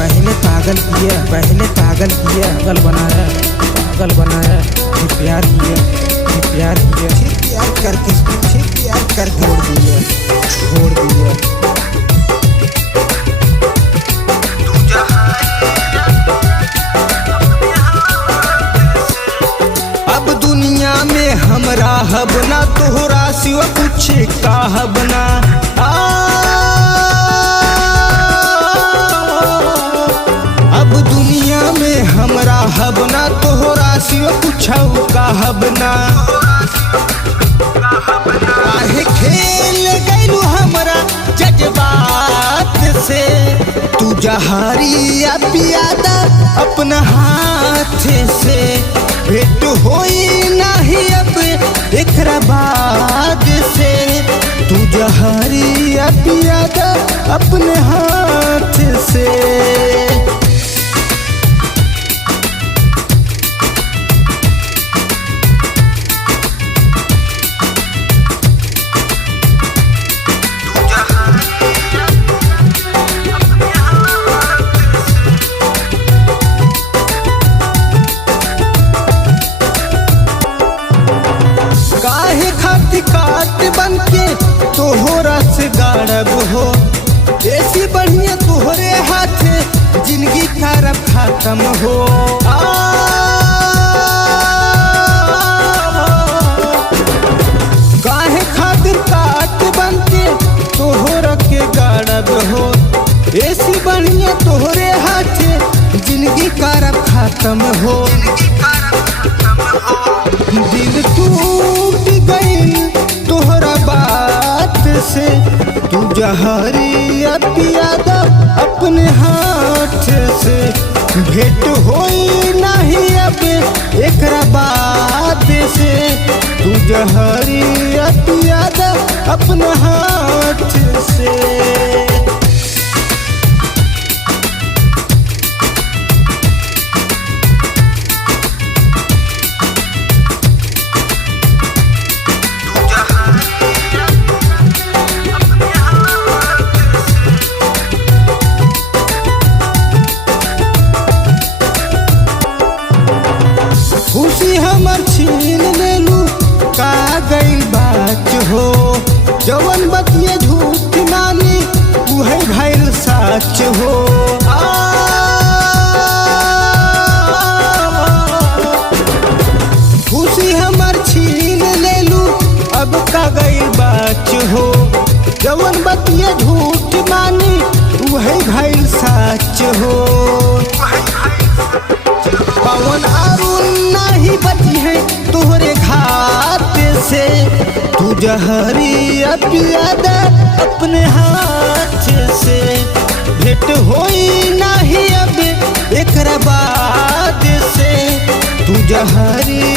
पहले पागल किया, पहले पागल किया, पागल बनाया, फिर प्यार किया, फिर प्यार किया, फिर प्यार करके छोड़ दिया। अब दुनिया में हमरा हब ना, तोहरा सिवा कुछ कहब ना। अब दुनिया में हमरा हब ना, तोहरा सिवा कुछ कहब ना। काहे खेल गइलू हमरा जज्बात से, तू जहरिया पियादा अपना हाथ से। भेंट होई नहीं अब एकरा बाद से, तू जहरिया पियादा अपने हाथ से। काहे खातिर काट बन के तोहरा से गाड़ब हो, ऐसी बढ़िया तोहरे हाथ जिंदगी खराब खत्म हो। काहे खातिर काट बन के तोहरा के गाड़ब हो, ऐसी बढ़िया तोहरे हाथ जिंदगी खराब खत्म हो। दिल टूट गइल तोहरा बात से, तू जहरिया पियादा अपने हाथ से। भेंट होई नहीं अब एकरा बाद से, तू जहरिया पियादा अपने हाथ से। खुशी हमर छीन लेलू, का गइल बात हो। जवन बतिया झूठ मानी उहे भइल सच हो। खुशी हमर छीन लेलू, अब का गइल बात हो। जवन बतिया झूठ मानी उहे भइल सच हो। पवन अरुण नहीं बची है तोहरे घाट से, तू जहरिया पियादा अपने हाथ से। भेंट होई नहीं अब एकरा बाद से, तू जहरिया